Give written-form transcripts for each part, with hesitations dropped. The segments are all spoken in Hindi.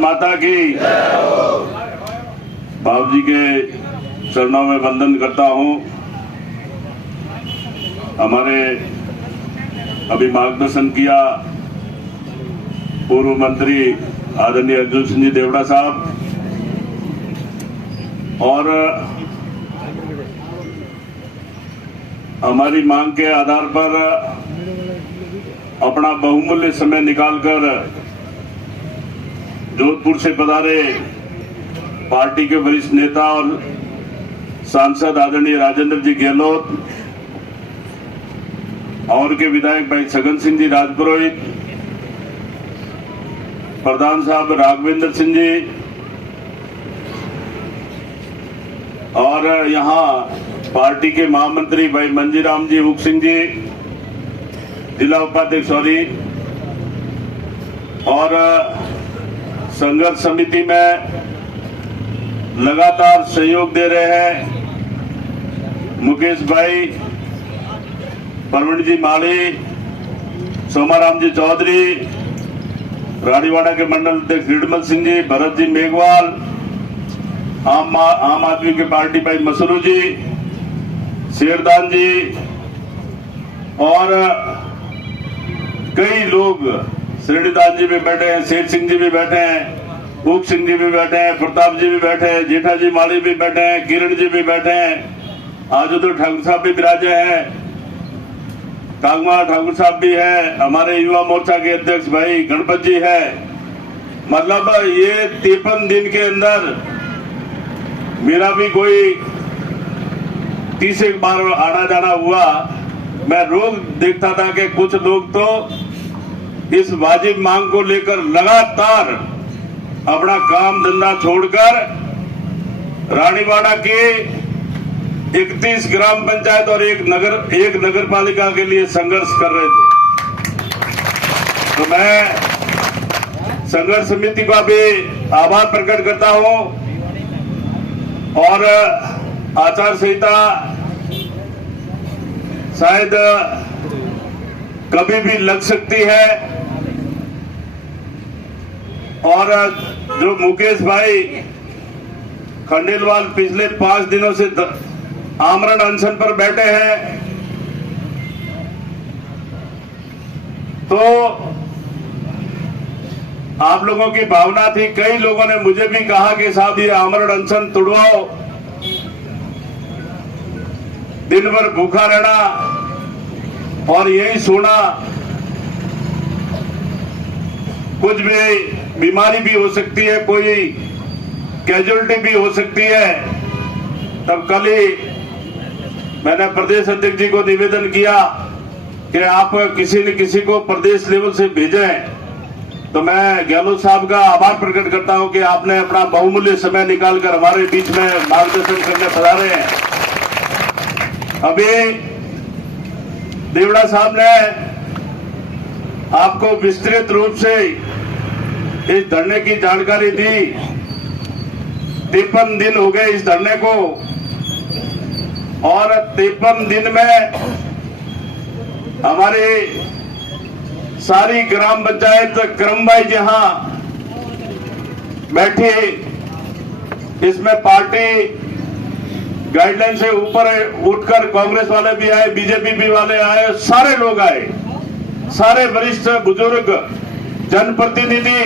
माता की। बाबू जी के चरणों में वंदन करता हूं। हमारे अभी मार्गदर्शन किया पूर्व मंत्री आदरणीय अर्जुन सिंह जी देवड़ा साहब, और हमारी मांग के आधार पर अपना बहुमूल्य समय निकालकर जोधपुर से पधारे पार्टी के वरिष्ठ नेता और सांसद आदरणीय राजेंद्र जी गहलोत और के विधायक भाई छगन सिंह जी राजपुरोहित, प्रधान साहब राघवेंद्र सिंह जी, और यहाँ पार्टी के महामंत्री भाई मंजीराम जी उक सिंह जी, जिला उपाध्यक्ष सॉरी, और संघर्ष समिति में लगातार सहयोग दे रहे हैं मुकेश भाई, प्रवीण जी माली, सोमाराम जी चौधरी, रानीवाड़ा के मंडल अध्यक्ष निर्मल सिंह जी, भरत जी मेघवाल, आम आदमी की पार्टी भाई मसरू जी, शेरदान जी, और कई लोग, श्रेणीदान जी भी बैठे हैं, शेर सिंह जी भी बैठे हैं, ऊक सिंह जी भी बैठे हैं, प्रताप जी भी बैठे हैं, जेठा जी माली भी बैठे हैं, किरण जी भी बैठे हैं, आजुद्दीन ठाकुर साहब भी विराजे हैं, कागमा ठाकुर साहब भी है, हमारे युवा मोर्चा के अध्यक्ष भाई गणपत जी है। मतलब ये 53 दिन के अंदर मेरा भी कोई 30 एक बार आना जाना हुआ। मैं रोज देखता था कि कुछ लोग तो इस वाजिब मांग को लेकर लगातार अपना काम धंधा छोड़कर रानीवाड़ा के 31 ग्राम पंचायत और एक नगर पालिका के लिए संघर्ष कर रहे थे। तो मैं संघर्ष समिति का भी आभार प्रकट करता हूं, और आचार संहिता शायद कभी भी लग सकती है, और जो मुकेश भाई खंडेलवाल पिछले 5 दिनों से आमरण अनशन पर बैठे हैं, तो आप लोगों की भावना थी, कई लोगों ने मुझे भी कहा कि साहब ये आमरण अनशन तोड़वाओ, दिन भर भूखा रहना और यही सोना, कुछ भी बीमारी भी हो सकती है, कोई कैजुअलिटी भी हो सकती है। तब कल ही मैंने प्रदेश अध्यक्ष जी को निवेदन किया कि आप किसी न किसी को प्रदेश लेवल से भेजें। तो मैं गहलोत साहब का आभार प्रकट करता हूं कि आपने अपना बहुमूल्य समय निकालकर हमारे बीच में मार्गदर्शन करने पधारे हैं। अभी देवड़ा साहब ने आपको विस्तृत रूप से इस धरने की जानकारी दी। 53 दिन हो गए इस धरने को, और 53 दिन में हमारे सारी ग्राम पंचायत क्रमवाइज यहां बैठी, इसमें पार्टी गाइडलाइन से ऊपर उठकर कांग्रेस वाले भी आए, बीजेपी भी वाले आए, सारे लोग आए, सारे वरिष्ठ बुजुर्ग, जनप्रतिनिधि,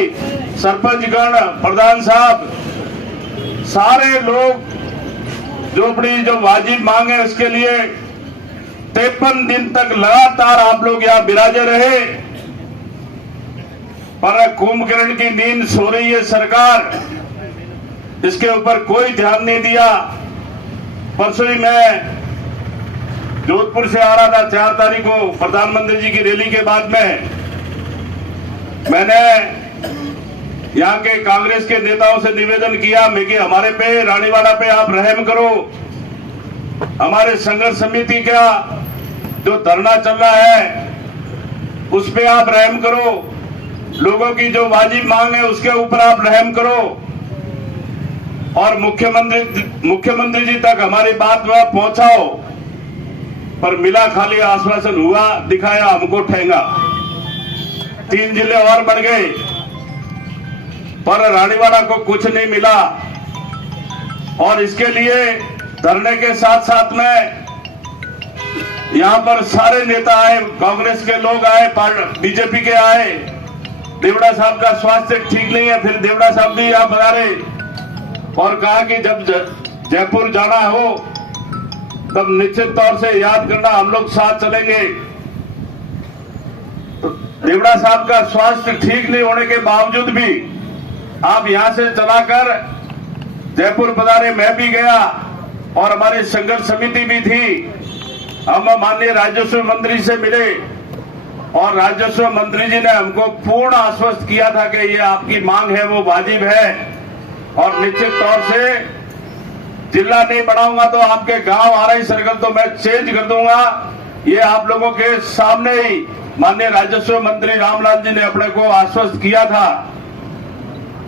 सरपंचगण, प्रधान साहब, सारे लोग जो अपनी जो वाजिब मांग है उसके लिए 53 दिन तक लगातार आप लोग यहाँ विराजे रहे। पर कुंभकर्ण की नींद सो रही है सरकार, इसके ऊपर कोई ध्यान नहीं दिया। परसों ही मैं जोधपुर से आ रहा था, 4 तारीख को प्रधानमंत्री जी की रैली के बाद में मैंने यहाँ के कांग्रेस के नेताओं से निवेदन किया मैं कि हमारे पे, रानीवाड़ा पे आप रहम करो, हमारे संघर्ष समिति का जो धरना चल रहा है उस पे आप रहम करो, लोगों की जो वाजिब मांग है उसके ऊपर आप रहम करो, और मुख्यमंत्री जी तक हमारी बात वह पहुंचाओ। पर मिला खाली आश्वासन, हुआ दिखाया हमको ठेंगा। 3 जिले और बढ़ गए। पर रानीवाला को कुछ नहीं मिला। और इसके लिए धरने के साथ साथ में यहाँ पर सारे नेता आए, कांग्रेस के लोग आए, बीजेपी के आए। देवड़ा साहब का स्वास्थ्य ठीक नहीं है, फिर देवड़ा साहब भी यहाँ पधारे और कहा कि जब जयपुर जाना हो तब निश्चित तौर से याद करना, हम लोग साथ चलेंगे। तो देवड़ा साहब का स्वास्थ्य ठीक नहीं होने के बावजूद भी आप यहां से चलाकर जयपुर पधारे, मैं भी गया और हमारी संघर्ष समिति भी थी। हम माननीय राजस्व मंत्री से मिले और राजस्व मंत्री जी ने हमको पूर्ण आश्वस्त किया था कि ये आपकी मांग है वो वाजिब है और निश्चित तौर से जिला नहीं बढ़ाऊंगा तो आपके गांव आरआई सर्कल तो मैं चेंज कर दूंगा। ये आप लोगों के सामने ही माननीय राजस्व मंत्री रामलाल जी ने अपने को आश्वस्त किया था।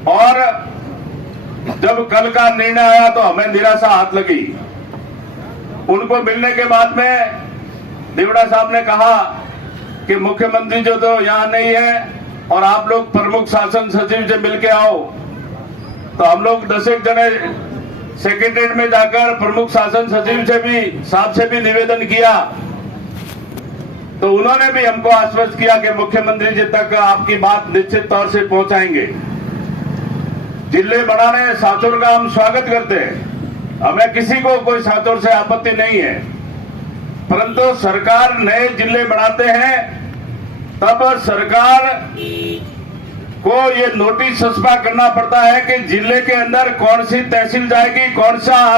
और जब कल का निर्णय आया तो हमें निराशा हाथ लगी। उनको मिलने के बाद में देवड़ा साहब ने कहा कि मुख्यमंत्री जो तो यहाँ नहीं है और आप लोग प्रमुख शासन सचिव से मिलके आओ। तो हम लोग 10 जने सेक्रेटरीट में जाकर प्रमुख शासन सचिव से भी साहब से भी निवेदन किया। तो उन्होंने भी हमको आश्वस्त किया कि मुख्यमंत्री जी तक आपकी बात निश्चित तौर से पहुंचाएंगे। जिले बढ़ाने सातुर का हम स्वागत करते हैं, हमें किसी को कोई सातुर से आपत्ति नहीं है, परंतु सरकार नए जिले बढ़ाते हैं तब सरकार को ये नोटिस सस्पा करना पड़ता है कि जिले के अंदर कौन सी तहसील जाएगी, कौन सा